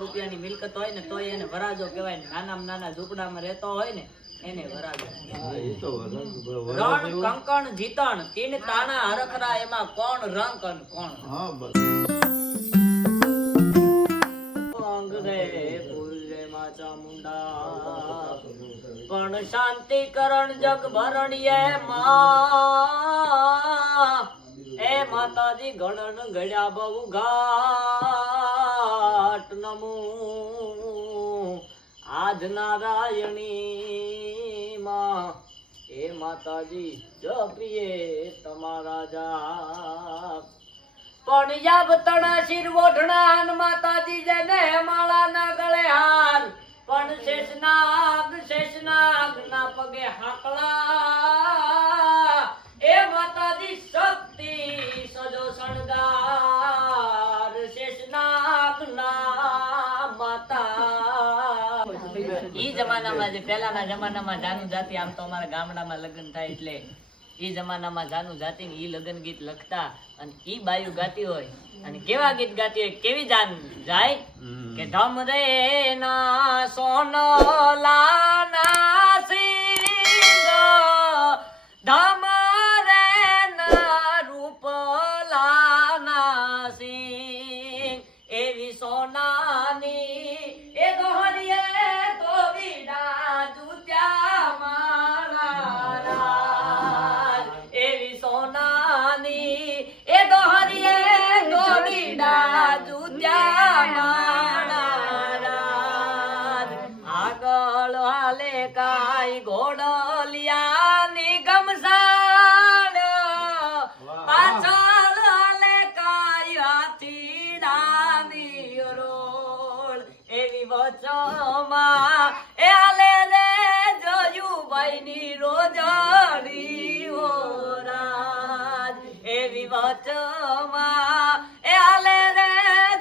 રૂપિયાની મિલકત હોય ને તોય એને વરાજો કહેવાય ને નાનામાં નાના ઝૂંપડામાં રહેતો હોય ને એને વરાજો રણ કંકણ જીતણ તીન તાણા હરખરા એમાં કોણ રંક અને કોણ અંગરે પૂજે માં ચામુંડા પણ શાંતિ કરણ જગ ભરણીએ માં એ માતાજી ગણન ઘડ્યા બહુ ઘાટ નમો આજ નારાયણી માં એ માતાજી જપીએ તમારા જાપ પણ યાબ તણા શિર ઓઢણા માતાજી જેને માળા ના ગળે હાર પણ શેષનાગ ના પગે હાકલા એ માતાજી શક્તિ સજો શણગાર શેષનાગ ના માતા ઈ જમાનામાં જે પહેલાના જમાનામાં જાનુ જાતિ આમ તો અમારા ગામડામાં લગ્ન થાય એટલે ઈ જમાનામાં જાનુ જાતિ ને ઈ લગ્ન ગીત લખતા અને ઈ બાયુ ગાતી હોય અને કેવા ગીત ગાતી હોય કેવી જાન જાય કે ધમ રે ના સોનલા ના સિંગ ધમ રે ના રૂપલા ના સિંગ એવી સોનાની એ ગોહરીએ તો વિડા જુત્યા મારા એવી સોનાની એ ગોહરીએ તો વિડા જુત્યા મારા આગળ હાલે કાઈ ઘોડલિયાની ગમસાણ પાછળ હાલે કાઈ હાથીડાની રોળ એવી વચમાં એ હાલે રે જોયું ભાઈની રોજડી ઓરાજ એવી વચમાં એ હાલે રે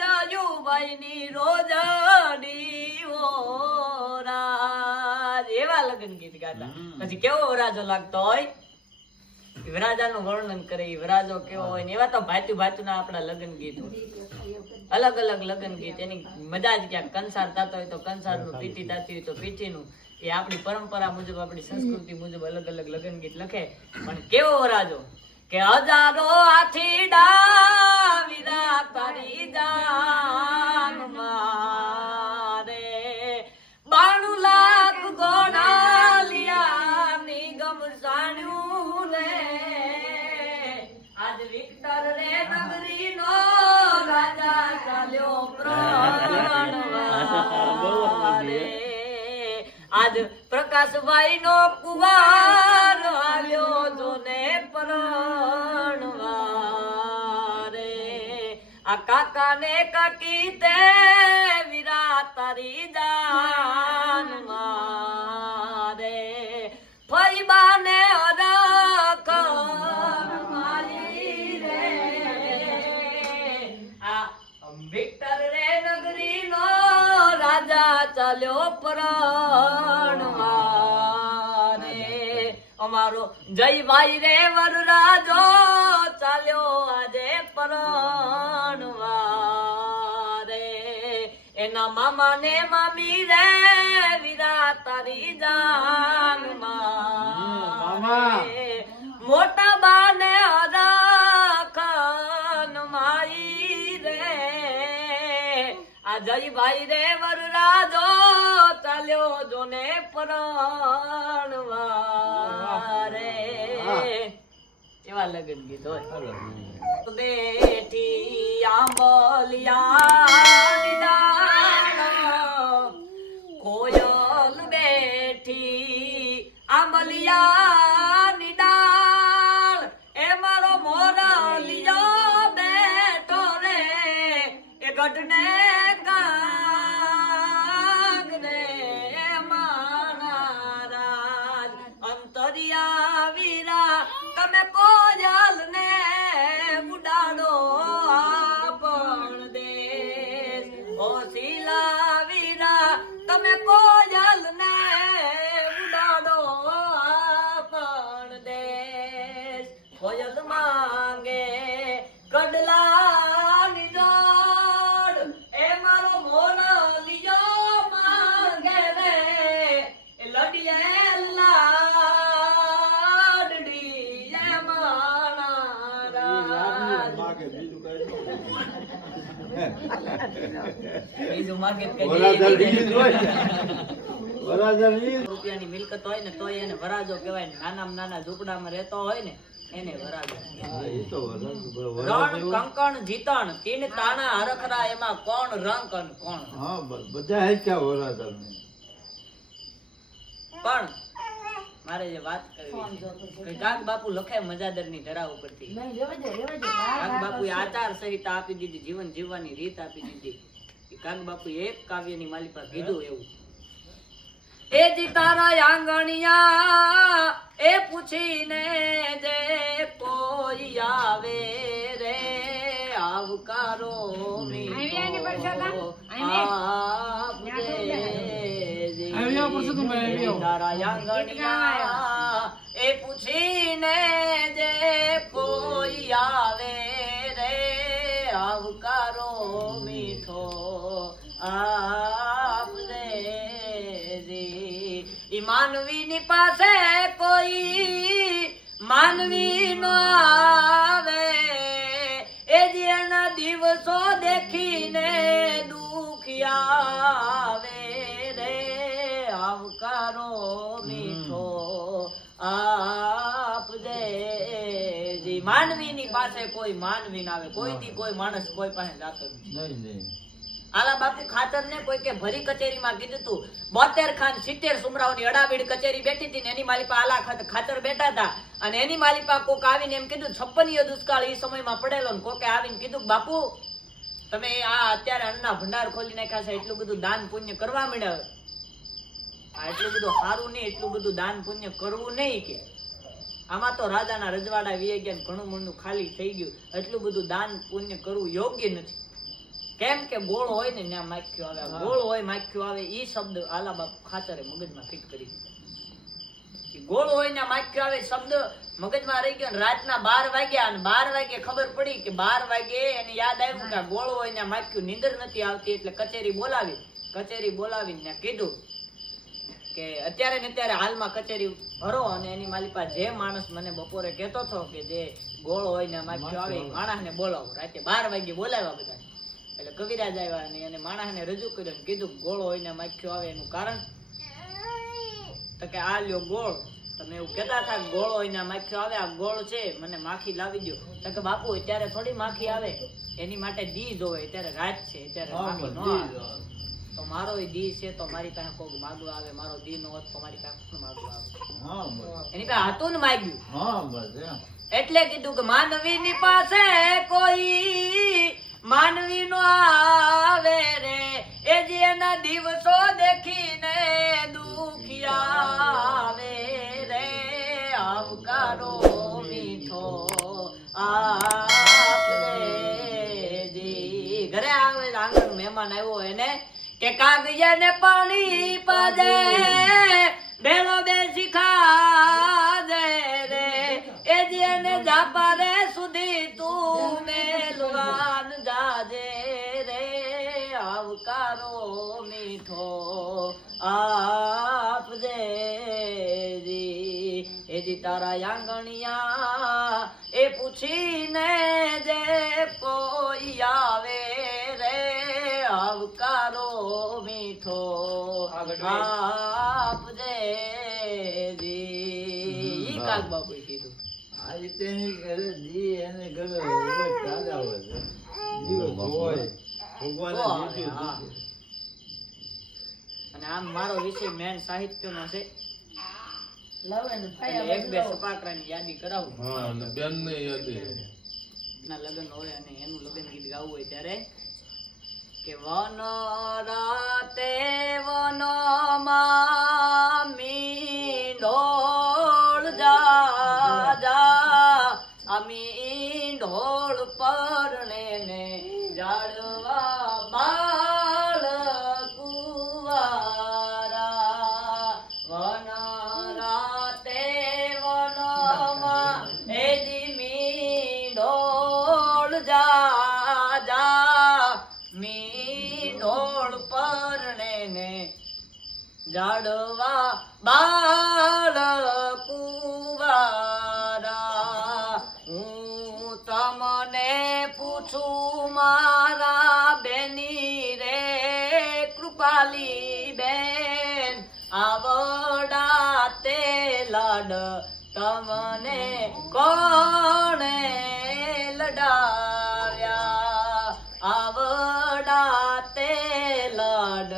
જોયું ભાઈની રોજડી ઓરાજ એવા લગ્ન ગીત ગાતા પછી કેવો વરાજો લાગતો હોય વિરાજાનું વર્ણન કરે વિરાજો કેવો હોય ને એવા તો ભાતુ ભાતુના આપણા લગ્ન ગીત હોય અલગ અલગ લગ્ન ગીત એની મજા જ ક્યાંક કંસાર થતો હોય તો કંસારનું પીઠી થતી હોય તો પીઠીનું એ આપણી પરંપરા મુજબ આપણી સંસ્કૃતિ મુજબ અલગ અલગ લગ્ન ગીત લખે પણ કેવો વરાજો કે હજારો હાથીડા વિરા તારી જાન મારે 92 લાખ ઘોડા લિયા નિગમ સાણ્યું રે આજ વિક્ટર રે નગરી નો રાજા ચાલ્યો પ્રાણવારે આજ પ્રકાશભાઈ નો કુવાર આવ્યો જોને પરણવારે આ કાકા ને કાકી તે વિરા તારી જાન મારે ફઈબા ને અરખ મારી રે આ વિક્ટર રે નગરી નો રાજા ચાલ્યો પરણવારે અમારો જયભાઈ રે વરરાજો ચાલ્યો આજે પરણવારે એના મામા ને મામી રે વિરા તારી જાન મારે મોટા બા ને અરખન મારી રે આ જયભાઈ રે વરરાજો ચાલ્યો જોને પરણવારે એવા લગ્ન ગીત હોય બેઠી આંબલિયાની ડાળ કોયલ બેઠી આંબલિયાની ડાળ એ મારો મોરલિયો બેઠો રે એ ગઢને ગાગરે મારા રાજ અંતરિયા વીરા તમે કોયલ ને ઉડાડો આપણ દેશ ઓ શીલા વીરા તમે કોયલ ને ઉડાડો આપણ દેશ કોયલ માંગે કડલા ની જોડ એ મારો મોર બીજું માગે તો કઈ વરાજાલ દઈએ ઈ જ હોય. વરાજાલ ઈ જ. રૂપિયાની મિલકત હોય ને તોય એને વરાજો કહેવાય ને નાનામાં નાના ઝૂંપડામાં રહેતો હોય ને એને વરાજો હા, ઈ તો વરાજ. રણ કંકણ જીતણ તીન તાણા હરખરા એમાં કોણ રંક અને કોણ હા, બધા હેચ્યા વરાજાલ. પણ મારે જે વાત કરવી છે કે કાગ બાપુ લખે મજાદરની ધરા ઉપરથી કાગ બાપુએ આચાર સંહિતા આપી દીધી, જીવન જીવવાની રીત આપી દીધી. કે કાગ બાપુ એક કાવ્યની માલિકા કીધું એવું, એ જી તારા આંગણિયા એ પૂછીને જે કોઈ આવે રે આવકારો મીઠો આપજે જી. તારા આંગણિયા એ પૂછીને જે કોઈ આવે રે આવકારો મીઠો આપજે જી. ઈ માનવીની પાસે કોઈ માનવી નો આવે એ જેના દિવસો દેખીને દુખિયા આવે રે આવકારો મીઠો આપજે જી. માનવીની પાસે કોઈ માનવી ના આવે, કોઈ દી કોઈ માણસ કોઈ પાસે જાતો નથી. નહીં, નહીં. આલા બાપુ ખાતર ને કોઈ કે ભરી કચેરીમાં કીધું તું 72 ખાન 70 સુમરાઓની અડાબીડ કચેરી બેઠી હતી ને એની માલિપા આલા ખાતર બેઠા હતા અને એની માલિપા કોક આવીને એમ કીધું 56 દુષ્કાળ એ સમયમાં પડેલો ને કોકે આવીને કીધું બાપુ તમે આ અત્યારે અન્નના ભંડાર ખોલી નાખ્યા છે, એટલું બધું દાન પુણ્ય કરવા માંડ્યા, આ એટલું બધું સારું નહીં, એટલું બધું દાન પુણ્ય કરવું નહીં કે આમાં તો રાજાના રજવાડા વી ગયા ને ઘણું મણનું ખાલી થઈ ગયું, એટલું બધું દાન પુણ્ય કરવું યોગ્ય નથી. કેમ કે ગોળ હોય ને ત્યાં માખ્યો આવે, ગોળ હોય માખ્યો આવે ઈ શબ્દ આલા બાપુ ખાતરે મગજમાં ફિટ કરી દીધો. ગોળ હોય ને માખ્યો આવે શબ્દ મગજમાં રહી ગયો. રાતના 12 વાગ્યા અને 12 વાગે ખબર પડી કે 12 વાગે એને યાદ આવ્યું કે ગોળ હોય ને માખ્યું, નીંદર નથી આવતી એટલે કચેરી બોલાવીને કીધું કે અત્યારે ને અત્યારે હાલમાં કચેરી ભરો અને એની માલિપા જે માણસ મને બપોરે કહેતો હતો કે જે ગોળ હોય ને માખ્યો આવે માણસને બોલાવો. રાતે 12 વાગે બોલાવ્યા બધા એટલે કવિરાજ આવ્યા અને એને માણસને રજૂ કર્યો ને કીધું ગોળ હોય ને માખ્યો આવે એનું કારણ તો કે આ લ્યો ગોળ, તમે એવું કહેતા હતા ગોળ હોય ને માખ્યો આવે, આ ગોળ છે મને માખી લાવી દો. તો કે બાપુ અત્યારે થોડી માખી આવે, એની માટે દી જોવે, અત્યારે રાત છે, અત્યારે માખી ન આવે. તો મારો દી છે તો મારી પાસે કોઈ માગવા આવે, મારો દી નો હોત તો મારી પાસે કોણ માગવા આવે? એની પાસે હતું ને માગ્યું એટલે કીધું કે માનવીની પાસે કોઈ માનવી નો આવે રે એ જેના દિવસો દેખીને દુખિયા આવે રે આવકારો મીઠો આપજે જી. ઘરે આવે આંગણ મહેમાન આવ્યો એને કે કાગિયા ને પાણી પાજે બેલો બેસી ખાજે રે એ જેને જાપારે સુધી તું મેલવાન જાજે રે આવકારો મીઠો આપજે જી. એ જી તારા આંગણિયા એ પૂછીને જે કોઈ આવે રે આવકારો મીઠો આપજે જી. કાગ બાપુએ કીધું આ રીતે એની ઘરે દી એને ઘરે રોજ ચાલ્યા હોય છે. દિવસ હોય ભગવાને દીધું હા. દીધું. અને આમ મારો વિષય મેન સાહિત્યનો છે એટલે એક બે સપાકરાની યાદી કરાવું. હા, અને બેનને યાદી. ના લગ્ન હોય અને એનું લગ્ન ગીત ગાવું હોય ત્યારે કે વન રાતે વનમાં મીંઢોળ જા જા આ મીંઢોળ પરણે ને જાળવા બાળ કુંવારા. વન રાતે વનમાં એજી મીંઢોળ જા જા મીંઢોળ પરણે ને જાળવા બાળ કુંવારા. હું તમને પૂછું મારા બેની રે રૂપાલી બેન આવડા તે લાડ તમને કોણે લડાવ્યા આવડા તે લાડ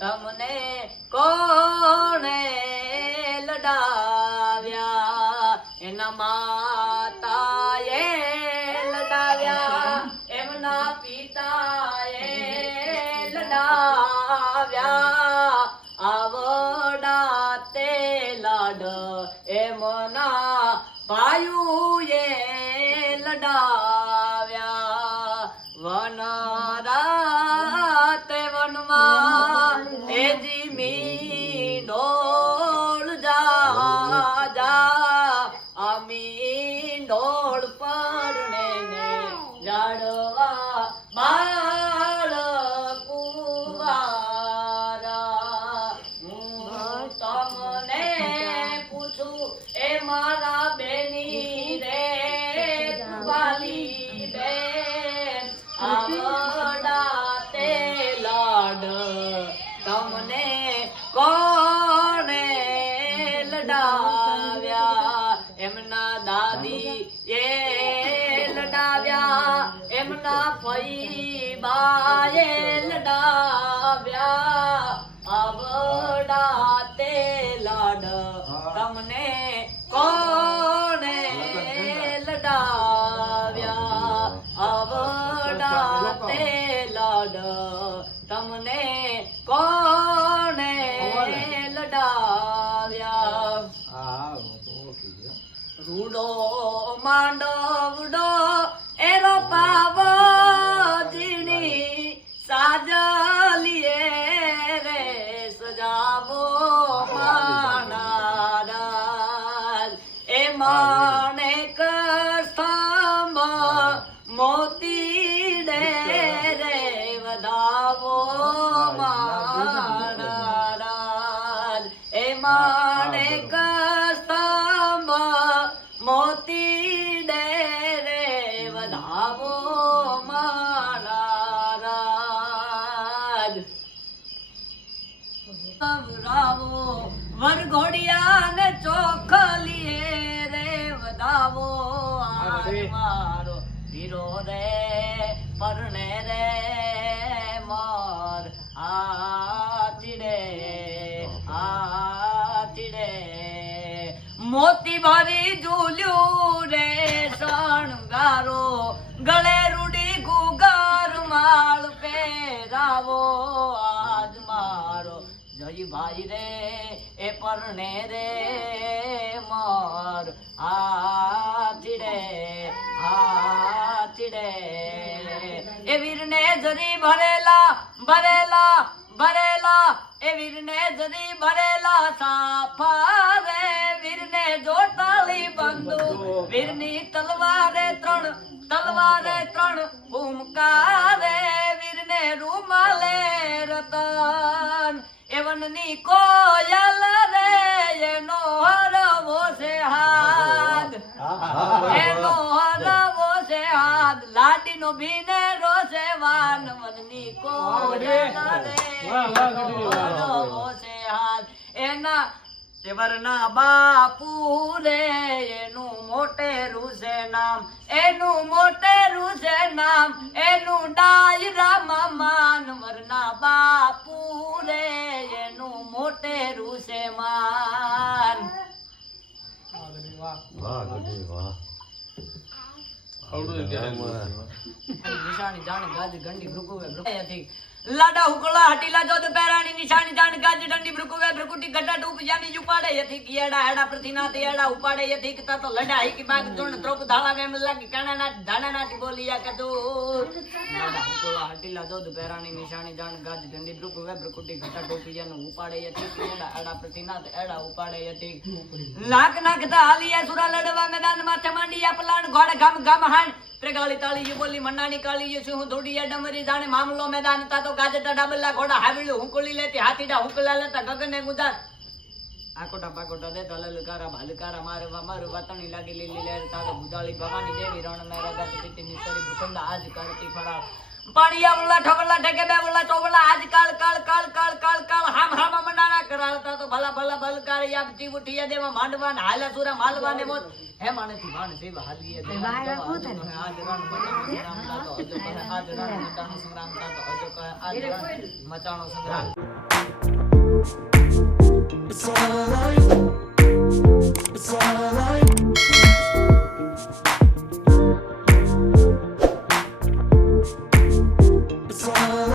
તમને કોણે લડાવ્યા એના માતાએ લડાવ્યા એમના પિતાએ લડાવ્યા આવડા તે લાડ એમના ભાઈઓએ લડાવ્યા વન રાતે વનમાં એજી મી ડોળ જા જા અમી ડોળ પરણે ને જાડવા બાળ કુવારા હું તમને પૂછું એ મારા બેની રે વાલી બેન આવડા તે લાડ તમને કોણે લડાવ્યા એમના દાદી એ લડાવ્યા એમના ફઈ બાએ લડાવ્યા આવડા તે લાડ તમને કોણે લડાવ્યા આવડા તે લાડ તમને કોણે લડાવ્યા રૂડો માંડવડો એરો પાવજીની સાજલીએ રે સજાવો માનારાજ એ માણેક સ્તંભ મોતી ડે રે વધાવો માનારાજ એ માણેક સ્તંભ મોતી ડે રે વધાવો માનારાજ રાવો વરઘોડિયા ને ચોખલીએ રે વધાવો આજ મારો વીરો રે પરણે રે મોર આચીડે મોતી ભરી ઝૂલ્યું રે શણગારો ગળે રૂડી ગુગર માળ પહેરાવો આજ મારો જય ભાઈ રે એ પરણે રે મોર આચીડે એ વીરને જરી ભરેલા ભરેલા ભરેલા એ વીરને જરી ભરેલા સાફા રે વીરને જોટાળી બંધુ વીરની તલવારે ત્રણ ભૂમકા રે વીરને રૂમાલે રતન એવનની કોયલ રે એનો હરવો છે હાથ એનો હરવો છે હાથ લાડીનો ભીને રોશે વાન વનની કોયલ રે હરવો છે હાથ એના તેવરના બાપુ રે એનું મોટેરું છે નામ એનું મોટેરું છે નામ એનું ડાયરા માન વરના બાપુ રે એનું મોટેરું છે માન નિશાની જાણ ગાજ ગંડી ભૃકુવે ભૃકુવે લાડા હુકલા હટીલા જોદ પેરાણી નિશાની જાણ ગાજ ડંડી ભૃકુવે ભૃકુટી ગડા ટૂપ જાની ઉપાડે યથી કિયાડા હેડા પ્રતિના તેડા ઉપાડે યથી કતા તો લડા હી કી બાગ જોણ ત્રોપ ધાળા વેમ લાગી કાણા ધાણા નાટી બોલિયા કદો લાડા હુકલા હટીલા જોદ પેરાણી નિશાની જાણ ગાજ ડંડી ભૃકુવે ભૃકુટી ગડા ટૂપ જાનું ઉપાડે યથી કિયાડા હેડા પ્રતિના તેડા ઉપાડે યથી લાખ નાખતા હાલિયા સુરા લડવા મેદાન માથે માંડિયા પલાણ ઘોડે ગમ ગમ હાણ ત્રેગાળી તાળી યુ બોલી મન્નાની કાળી યુ શું ધોડિયા ડમરી જાણે મામલો મેદાન તા તો ગાજટા ડાબલા ઘોડા હાવીલું હુંકુલી લેતી હાથીડા હુંકલા લેતા ગગને ગુદાર આકોટા પાકોટા દેતા લલકારા ભાલકારા મારે મારું વાતણી લાગી લીલી લેર તારે ગુદાળી ભવાની દેવી રણ મે રાજા તીતી નિસરી ભૂખંડા આજ કરતી ફળા પાણીયા બોલા ઠગલા ઠગે બે બોલા ચોબલા આજ કાળ કાળ કાળ કાળ કાળ કાળ હામ હામ મંડાણા કરાળતા તો ભલા ભલા બલકાર યાબતી ઉઠિયા દેવા માંડવા ને હાલા સુરા માલવા ને મોત હે માણસી માણસ એવા હાલીએ આજ રણ મચાણો સંગ્રામ